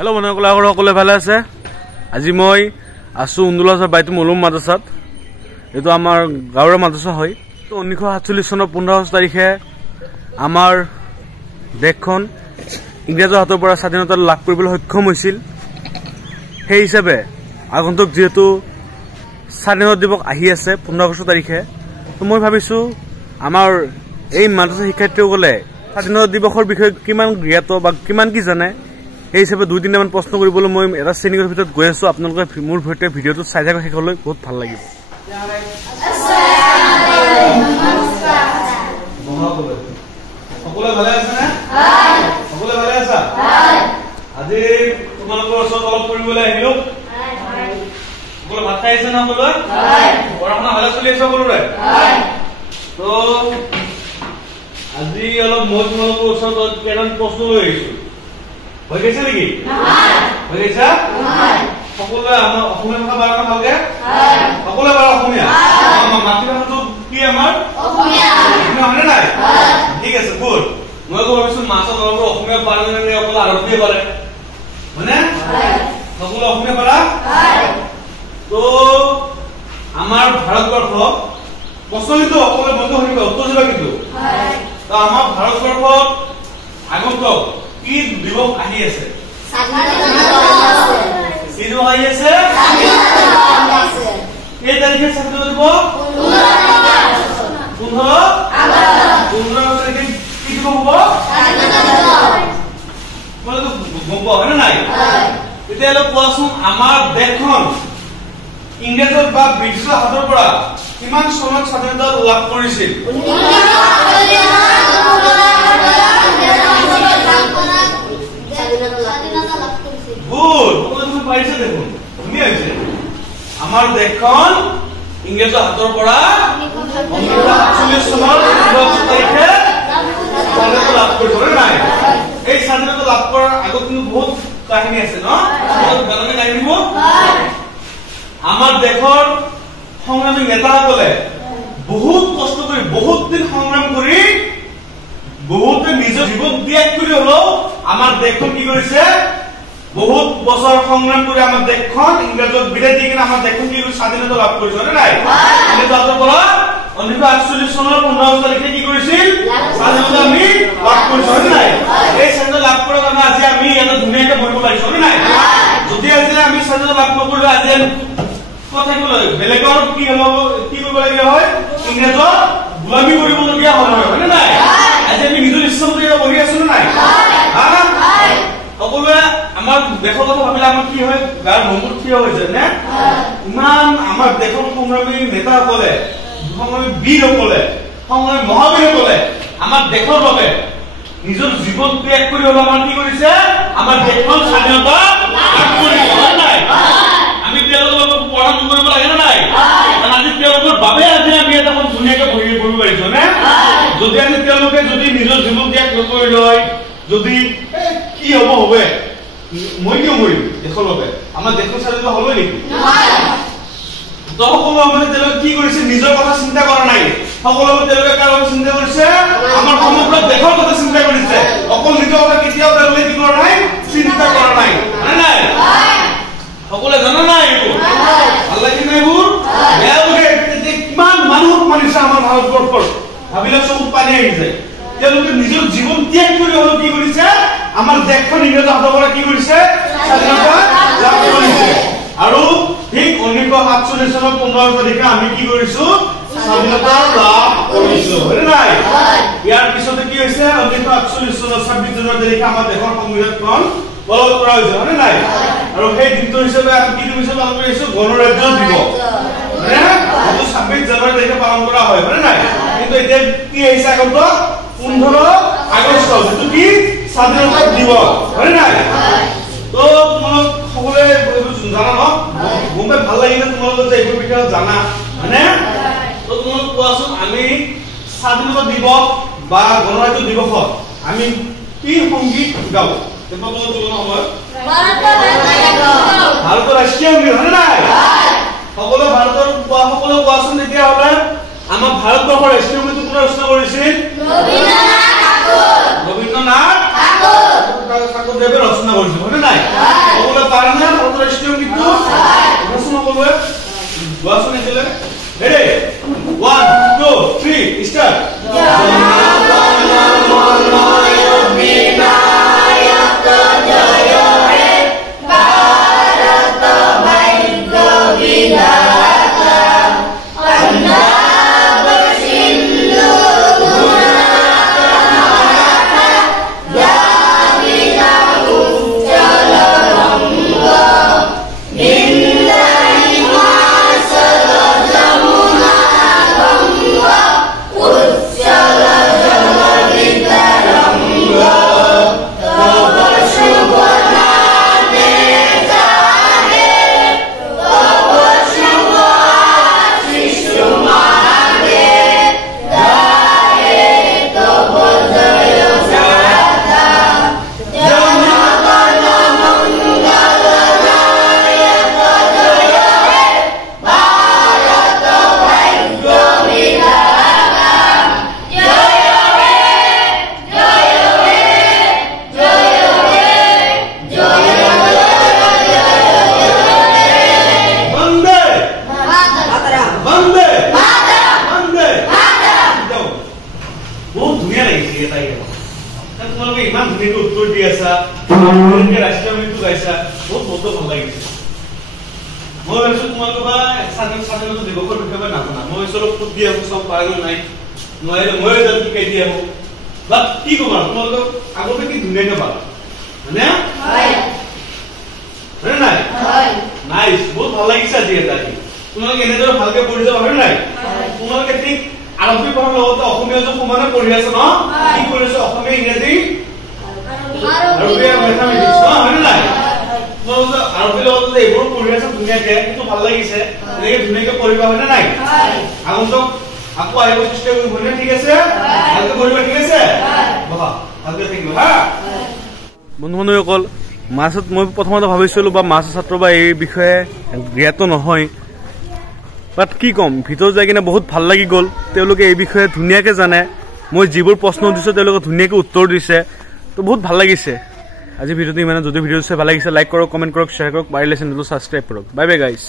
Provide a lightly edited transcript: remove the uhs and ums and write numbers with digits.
Hello बंधुসকল সকলে ভালে আছে। আজি মই আছো উন্দুলাছৰ বাইতু মলুম মাদ্ৰাসাত। এটো আমাৰ গাঁৱৰ মাদ্ৰাসা হয়। তো 1947 চনৰ 15 তাৰিখে আমাৰ দেশখন ইংৰাজৰ হাতৰ পৰা স্বাধীনতা লাভ কৰিবলৈ সক্ষম হৈছিল। সেই হিচাপে আগন্তুক যেহেতু স্বাধীনতা দিৱস আহি আছে 15 আগষ্ট তাৰিখে, তো মই ভাবিছো আমাৰ এই মাদ্ৰাসা শিক্ষাৰ্থীসকলে স্বাধীনতা দিৱসৰ বিষয়ে কিমান জ্ঞাত বা কিমান কি জানে এই হিচাপে 2-3 মান প্ৰশ্ন কৰিবলৈ মই এটা শ্ৰেণীৰ ভিতৰত গৈ আছো। আপোনালোকে মোৰ ভিতৰত ভিডিঅ'টো চাই থাকক, শেষলৈ বহুত ভাল লাগিব। সকলোৱে ভালে আছে নে? হয়। সকলোৱে ভালে আছা? হয়। আজি তোমালোকৰ ওচৰত অলপ ফুৰিবলৈ আহিলো। হয় হয়। সকলোৱে ভাত খাই আছে না সকলোৱে? হয়। পঢ়া শুনা ভালে চলি আছে সকলোৰে? হয়। তো আজি অলপ মই তোমালোকৰ ওচৰত কেইটামান প্ৰশ্ন লৈ আহিছো। হৈ গৈছে নেকি? নহয়। হৈ গৈছে? নহয়। সকলোৱে আমাৰ অসমীয়া ভাষা বাৰ ভালকে? হয়। সকলোৱে বাৰ অসমীয়া? হয়। মাতৃভাষাটো কি আমাৰ? অসমীয়া। অসমীয়া হয়নে নাই? হয়। ঠিক আছে, গুড। মই ভাবিছো মাছৰ অলপ অসমীয়া পাৰে নে অকল আৰবীয়ে পাৰে? হয়নে? হয়। সকলোৱে অসমীয়া পাৰা? হয়। তো আমাৰ ভাৰতবৰ্ষ প্ৰচলিত সকলোৱে বন্ধু শুনিব, উত্তৰ দিবা কিন্তু। হয়। তো আমাৰ ভাৰতবৰ্ষত আগন্তুক কি দিৱস আহি আছে? স্বাধীনতা দিৱস। কি দিৱস আহি আছে? স্বাধীনতা দিৱস আছে। এই তাৰিখে স্বাধীনতা দিৱস? 15 আগষ্ট। 15 তাৰিখে কি দিৱস হ'ব? স্বাধীনতা দিৱস। মানে তো গম পোৱা হয় নাই? হয়। তেতিয়াহ'লে কোৱাচোন আমাৰ দেশখন ইংৰাজৰ বা ব্ৰিটিছৰ হাতৰ পৰা কিমান চনত স্বাধীনতা লাভ কৰিছিল? 1948 দেখুন ধুনীয়া হৈছে। আমাৰ দেশখন ইংৰাজৰ হাতৰ পৰা 1948 চনৰ 15 তাৰিখে স্বাধীনতা লাভ কৰিছিল নাই? এই স্বাধীনতা লাভ কৰাৰ আগত কিন্তু বহুত কাহিনী আছে ন? বেলেগ কাহিনীবোৰ আমাৰ দেশৰ সংগ্ৰামী নেতাসকলে বহুত কষ্ট কৰি বহুত দিন সংগ্ৰাম কৰি বহুতে নিজৰ জীৱন ত্যাগ কৰি হলেও আমাৰ দেশখন কি কৰিছে? বহুত বছৰ সংগ্ৰাম কৰি আমাৰ দেশখন ইংৰাজক বিদায় দি কিনে আমাৰ দেশখন কি স্বাধীনতা লাভ কৰিছে হয় নাই? ইংৰাজৰ পৰা 1948 চনৰ 15 তাৰিখে কি কৰিছিল? স্বাধীনতা আমি লাভ কৰিছো হয় নাই? এই স্বাধীনতা লাভ কৰাৰ কাৰণে আজি আমি ইয়াত ধুনীয়াকৈ বহিব পাৰিছো হয় নাই? যদি আজি আমি স্বাধীনতা লাভ নকৰিলো আজি কথা কি বেলেগৰ কি হব কি কৰিব লগীয়া হয়? ইংৰাজৰ গোলামী কৰিবলগীয়া হয় নাই? আজি আমি নিজৰ ইচ্ছা মতে বহি আছো নাই? সকলোৱে আমাৰ দেশৰ কথা ভাবিলে আমাৰ কি হয়? গাৰ নোমবোৰ থিয় হৈ যায় নে? ইমান আমাৰ দেশৰ সংগ্ৰামী নেতাসকলে, সংগ্ৰামী বীৰসকলে, সংগ্ৰামী মহাবীৰসকলে আমাৰ দেশৰ বাবে নিজৰ জীৱন ত্যাগ কৰি হলেও আমাৰ কি কৰিছে? আমাৰ দেশখন স্বাধীনতা লাভ কৰিছে হয় নাই? আমি তেওঁলোকৰ পঢ়া কৰিব লাগে নে নাই? আজি তেওঁলোকৰ বাবে আজি আমি এটা ধুনীয়াকৈ বহিব পাৰিছো নে? যদি আজি তেওঁলোকে যদি নিজৰ জীৱন ত্যাগ নকৰি লয়, যদি কি হব হবে মই কিয় মৰিম দেশৰ বাবে? আমাৰ দেশৰ স্বাধীনতা হবই নেকি? তো সকলো মানে তেওঁলোকে কি কৰিছে? নিজৰ কথা চিন্তা কৰা নাই। সকলোৱে তেওঁলোকে কাৰ কথা চিন্তা কৰিছে? আমাৰ সমগ্ৰ দেশৰ কথা চিন্তা কৰিছে। অকল নিজৰ কথা কেতিয়াও তেওঁলোকে কি কৰা নাই? চিন্তা কৰা নাই হয় নাই? সকলোৱে জানা নাই এইবোৰ? ভাল লাগে নাই এইবোৰ? বেয়া লাগে। কিমান মানুহক মানিছে আমাৰ ভাৰতবৰ্ষৰ ভাবিলে চকুত পানী আহি যায়। তেওঁলোকে নিজৰ জীৱন ত্যাগ কৰি হলেও কি কৰিছে? আমাৰ দেশখন ইংৰাজৰ হাতৰ পৰা কি কৰিছে? স্বাধীনতা লাভ কৰিছে। আৰু ঠিক 1947 চনৰ 15 তাৰিখে আমি কি কৰিছো? স্বাধীনতা লাভ কৰিছো হয় নাই? ইয়াৰ পিছতে কি হৈছে? 1948 চনৰ 26 জানুৱাৰী তাৰিখে আমাৰ দেশৰ সংবিধানখন বলবৎ কৰা হৈছে হয় নাই? আৰু সেই দিনটো হিচাপে আমি কি দিৱস পালন কৰি আছো? গণৰাজ্য দিৱস। 26 জানুৱাৰী তাৰিখে পালন কৰা হয় হয় নাই? কিন্তু এতিয়া কি আহিছে? আগন্তুক 15 আগষ্ট যেটো কি স্বাধীনতা দিৱস হয় নাই? তো তোমালোক সকলোৱে জানা ন? গমে ভাল লাগিলে তোমালোকে যে এইবোৰ বিষয়ে জানা হয়নে? তো তোমালোক কোৱাচোন আমি স্বাধীনতা দিৱস বা গণৰাজ্য দিৱসত আমি কি সংগীত গাওঁ? ভাৰতৰ ৰাষ্ট্ৰীয় সংগীত হয় নাই? সকলো ভাৰতৰ সকলো কোৱাচোন তেতিয়াহ'লে আমাৰ ভাৰতবৰ্ষৰ ৰাষ্ট্ৰীয় সংগীত কোনে ৰচনা কৰিছিল? ৰবীন্দ্ৰনাথ ঠাকুৰ। ঠাকুৰদেৱে ৰচনা কৰিছিল হয় নাই? গোৱাচোন একেলগে ৰেডি 1 2 3 ষ্টাৰ্ট তোমালোকে ইমান ধুনীয়াকৈ উত্তৰ দি আছা ৰাষ্ট্ৰীয় গীতটো গাইছা বহুত ভাল লাগিছে মই ভাবিছো তোমালোকে বা স্বাধীনতা দিৱসৰ বিষয়ে নাজানা মই চলক ফুট দি আহো চব পাগল নাই নোৱাৰিলে মই এডাল শিকাই দি আহো বা কি ক'ম আৰু তোমালোকক আগতে কি ধুনীয়াকৈ পালা হয়নে হয় নাই নাইচ বহুত ভাল লাগিছে আজি এটা তোমালোকে এনেদৰে ভালকে পঢ়ি যাবা হয় নাই তোমালোকে ঠিক আৰম্ভণি পঢ়াৰ লগতে অসমীয়া যে সমানে পঢ়ি আছে ন কি কৰি আছে অসমীয়া ইংৰাজী আৰু মেথামেটিক্স ন হয় নাই তোমালোকে আৰম্ভণি লগতে এইবোৰ পঢ়ি আছে ধুনীয়াকে কিন্তু ভাল লাগিছে এনেকে ধুনীয়াকে পঢ়িবা হয় নাই আগন্তক আকৌ আহিব চেষ্টা কৰিব হয় ঠিক আছে ভালকে পঢ়িবা ঠিক আছে বাবা ভালকে থাকিবা হা বন্ধু-বান্ধৱীসকল মাছত মই প্ৰথমতে ভাবিছিলোঁ বা মাছ ছাত্ৰ বা এই বিষয়ে জ্ঞাত নহয় বাট কি ক'ম ভিতৰত যাই কিনে বহুত ভাল লাগি গ'ল তেওঁলোকে এই বিষয়ে ধুনীয়াকৈ জানে মই যিবোৰ প্ৰশ্ন দিছোঁ তেওঁলোকে ধুনীয়াকৈ উত্তৰ দিছে তো বহুত ভাল লাগিছে আজি ভিডিঅ'টো ইমানে যদি ভিডিঅ' চাই ভাল লাগিছে লাইক কৰক কমেণ্ট কৰক শ্বেয়াৰ কৰক পাৰিলে চেনেলটো ছাবস্ক্ৰাইব কৰক বাই বাই গাইজ